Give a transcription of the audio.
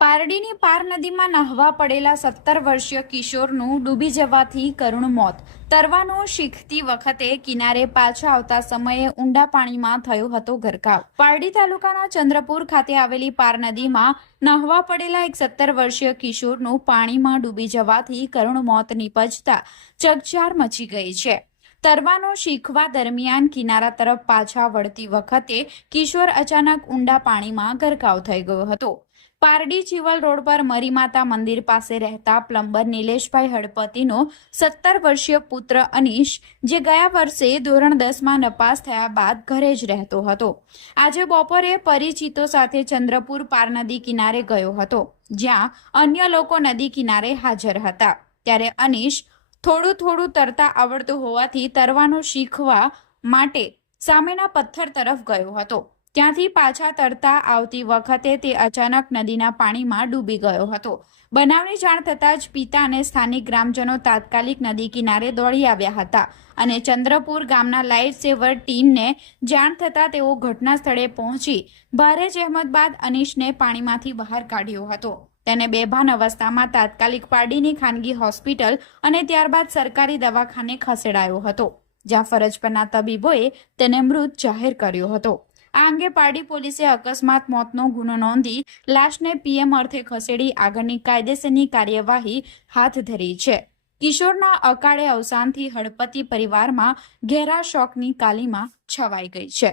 પારડીની પાર નદીમાં નહાવા પડેલા 17 વર્ષીય કિશોરનું ડૂબી જવાથી કરુણ મોત. તરવાનો શીખતી વખતે કિનારે પાછા આવતા સમયે ઊંડા પાણીમાં થયો હતો ગરકાવ. પારડી તાલુકાના ચંદ્રપુર ખાતે આવેલી પાર નદીમાં નહાવા પડેલા એક 17 વર્ષીય કિશોરનું પાણીમાં ડૂબી જવાથી કરુણ મોત નીપજતા ચકચાર મચી ગઈ છે. તરવાનો શીખવા દરમિયાન કિનારા તરફ પાછા વળતી વખતે કિશોર અચાનક ઊંડા પાણીમાં ગરકાવ થઈ ગયો હતો. પારડી ચિવલ રોડ પર મરીમાતા મંદિર પાસે રહેતા પ્લમ્બર નિલેશભાઈ હળપતિનો 17 વર્ષીય પુત્ર અનીશ, જે ગયા વર્ષે ધોરણ 10માં નપાસ થયા બાદ ઘરે જ રહેતો હતો, આજે બપોરે પરિચિતો સાથે ચંદ્રપુર પાર નદી કિનારે ગયો હતો, જ્યાં અન્ય લોકો નદી કિનારે હાજર હતા. ત્યારે અનીશ થોડું તરતા આવડતું હોવાથી તરવાનું શીખવા માટે સામેના પથ્થર તરફ ગયો હતો. ત્યાંથી પાછા તરતા આવતી વખતે તે અચાનક નદીના પાણીમાં ડૂબી ગયો હતો. બનાવની જાણ થતાં જ પિતા અને સ્થાનિક ગ્રામજનો તાત્કાલિક નદી કિનારે દોડી આવ્યા હતા અને ચંદ્રપુર ગામના લાઇફ સેવર ટીમને જાણ થતાં તેઓ ઘટના સ્થળે પહોંચી ભારે જહેમત બાદ અનીશને પાણીમાંથી બહાર કાઢ્યો હતો. તેને બેભાન અવસ્થામાં તાત્કાલિક પારડીની ખાનગી હોસ્પિટલ અને ત્યારબાદ સરકારી દવાખાને ખસેડાયો હતો, જ્યાં ફરજ પરના તબીબોએ તેને મૃત જાહેર કર્યો હતો. આ અંગે પારડી પોલીસે અકસ્માત મોતનો ગુનો નોંધી લાશને પીએમ અર્થે ખસેડી આગળની કાયદેસરની કાર્યવાહી હાથ ધરી છે. કિશોરના અકાળે અવસાનથી હળપતિ પરિવારમાં ઘેરા શોકની કાલીમાં છવાઈ ગઈ છે.